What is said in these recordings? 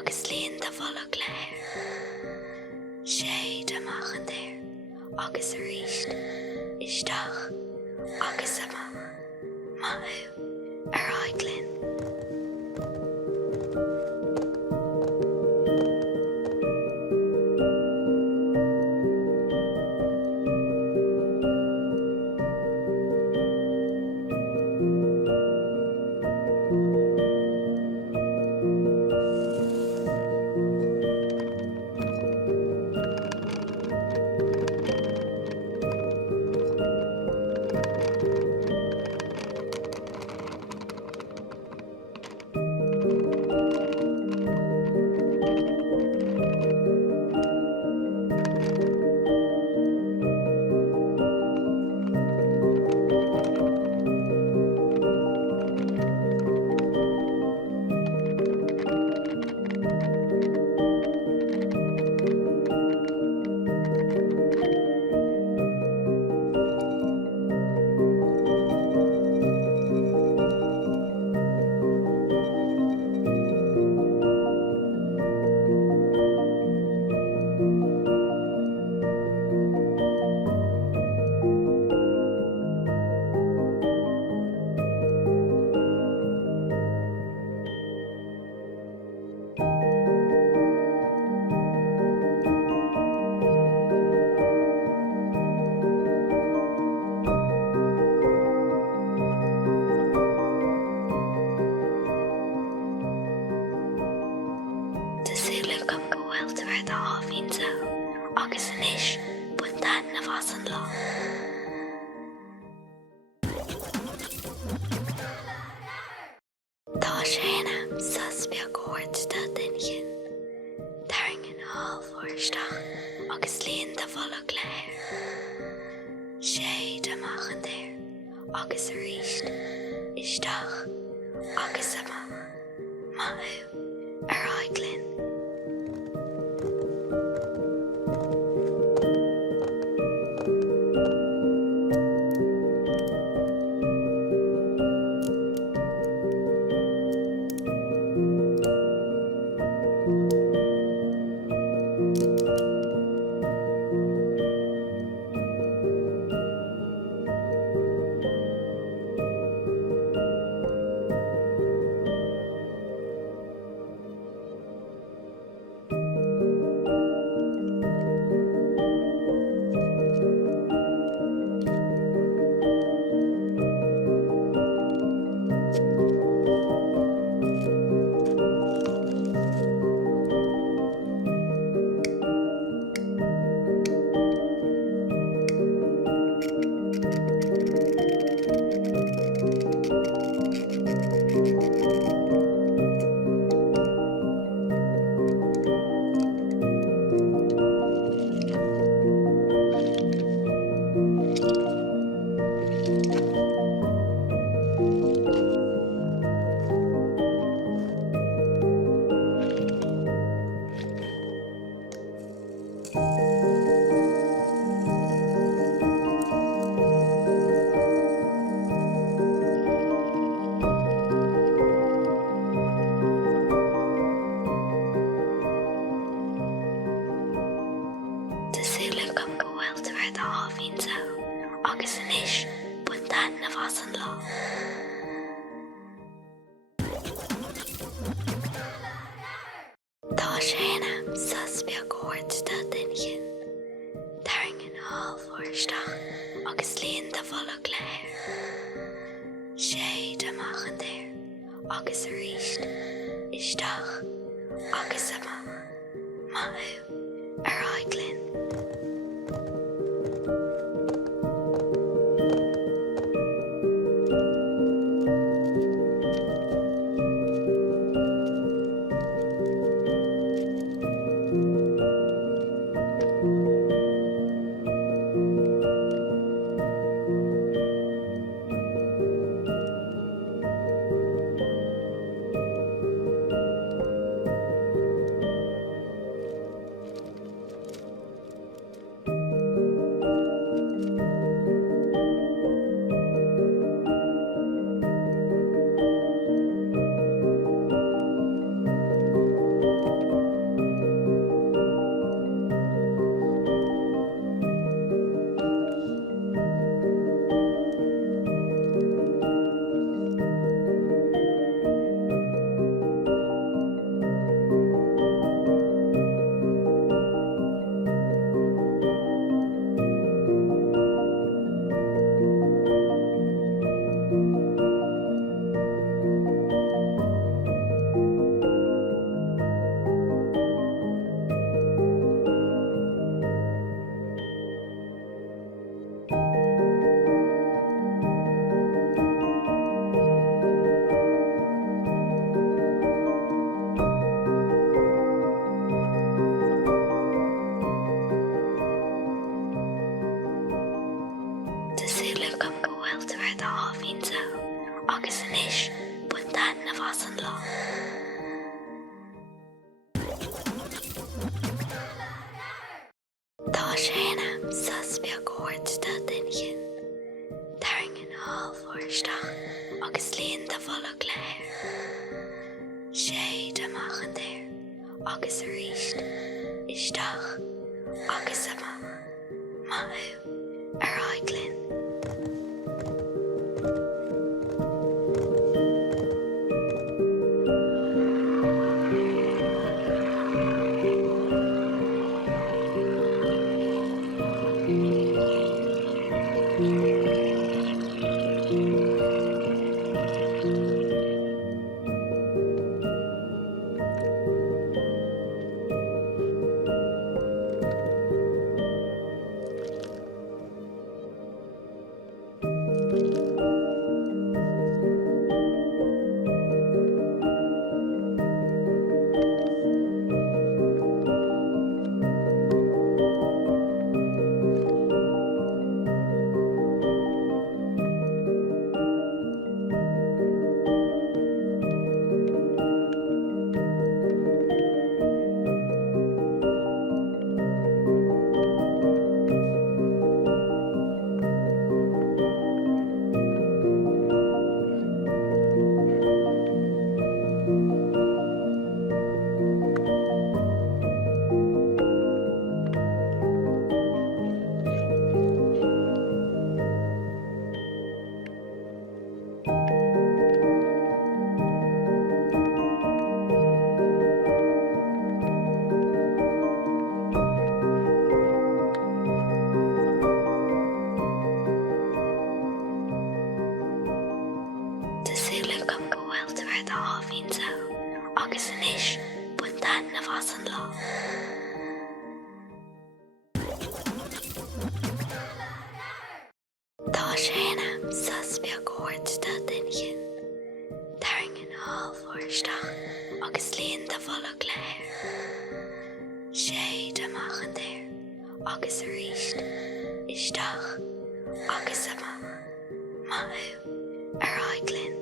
agus líonanta bholach léir. sé amachchan déir agus a ríist isteach agus sama maithú ar aiglinn. Agus inis buinte na bhasan lá. Tá séna sas beag cuairt tá duine taring an hallmhóristeach agus líonanta bholach léir. sé amachchan déir agus a ríist isteach agus sama maithú ar aiglinn. Agus inis buinte na bhasan lá. Tá séna sas beag cuairt tá duine taring an hallmhóristeach agus líonanta bholach léir. sé amachchan déir agus a ríist isteach agus sama maithú ar aiglinn. ábhainn sa, agus inis buinteann na bhasan lá. Tá séna sas beag ort da duine Taring an ábhórsteach agus líon de bholach léir. Sé amachchan déir agus a ríist isteach agus ama maithú ar aiglinn. Agus inis buinteann na bhasan lá. Tá séna sas beag ort da duine Taring an ábhórsteach agus líon de bholach léir. Sé amachchan déir agus a ríist isteach agus ama maithú ar aiglinn.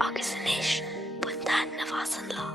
Agus inis buinteann na bhasan lá.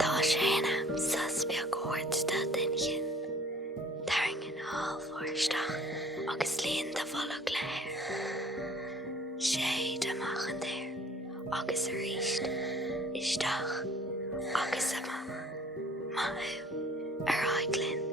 Tá séna sas beag ort da duine Taring an ábhórsteach agus líon de bholach léir. Sé amachchan déir agus a ríist isteach agus ama maithú ar aiglinn.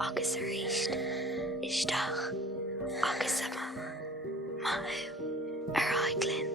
agus a ríist isteach agus sama maithú ar aiglinn.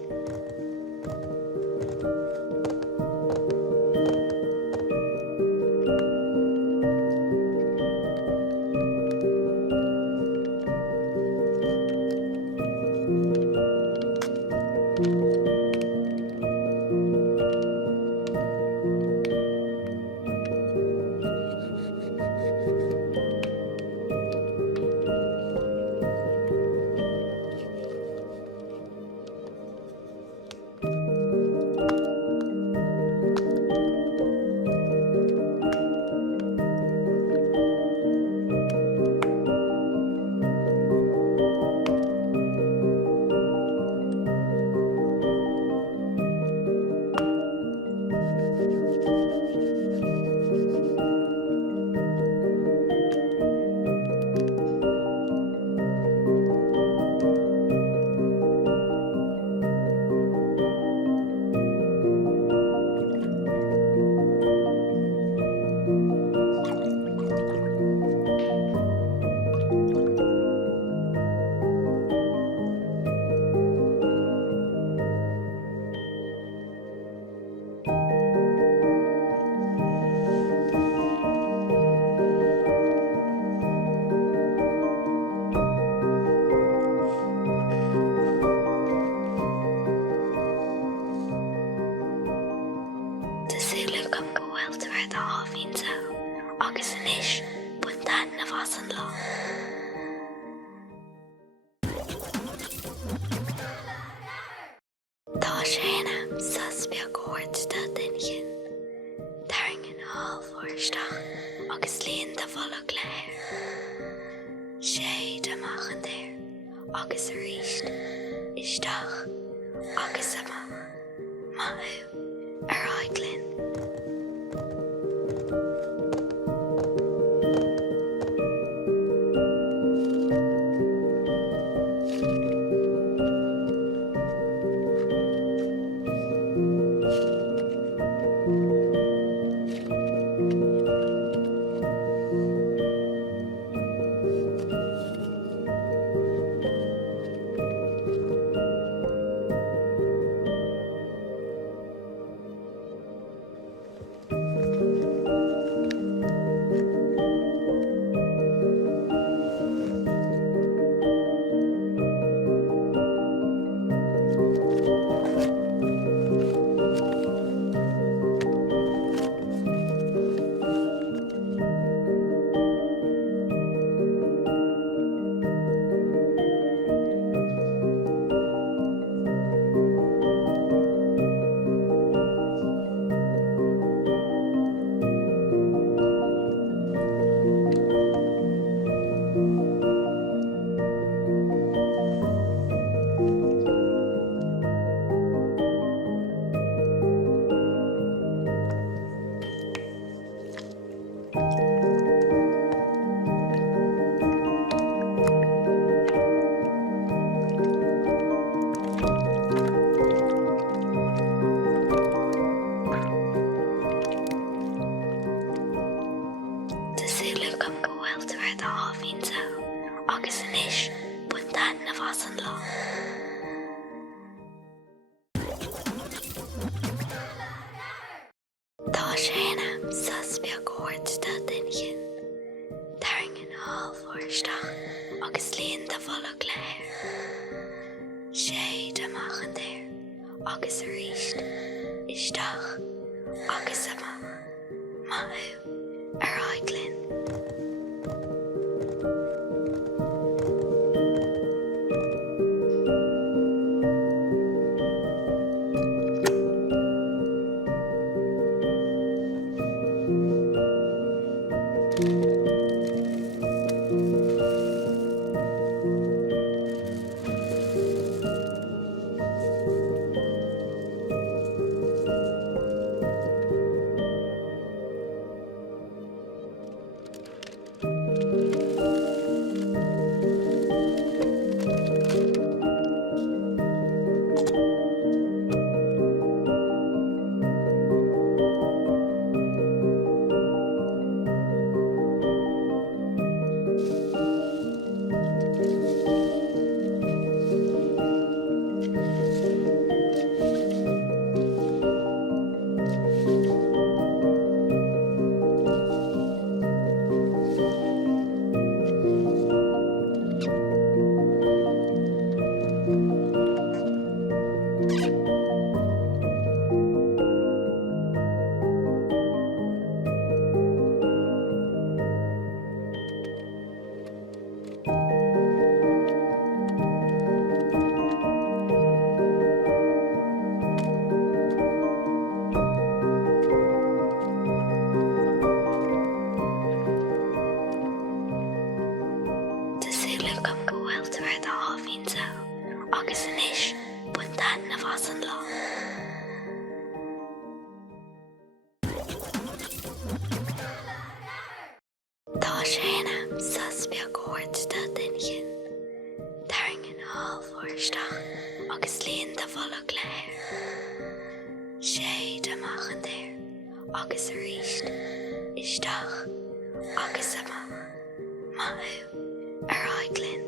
Agus inis buinte na bhasan lá. Tá séna sas beag óirta duine taring an áilmhóristeach agus líon de bholach léir. Sé amach an déir agus a ríist isteach agus sama maithú ar aiglinn. Agus inis buinte na bhasan lá. Tá séna sas beag óirta duine taring an áilmhóristeach agus líon de bholach léir. Sé amach an déir agus a ríist isteach agus sama maithú ar aiglinn. agus inis buintean na bhasan lá. Tá séna sas beag óirta dainigin, taring an hallmhóristeach agus líon de bholach léir. Sé amach an déir agus a ríist isteach agus ama maithú ar aiglinn.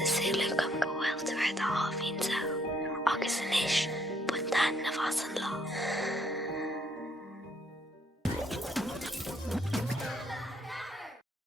Tásúla gom go bhfuil tú ar dá ábhíonn agus inis buintean na bhasan lá.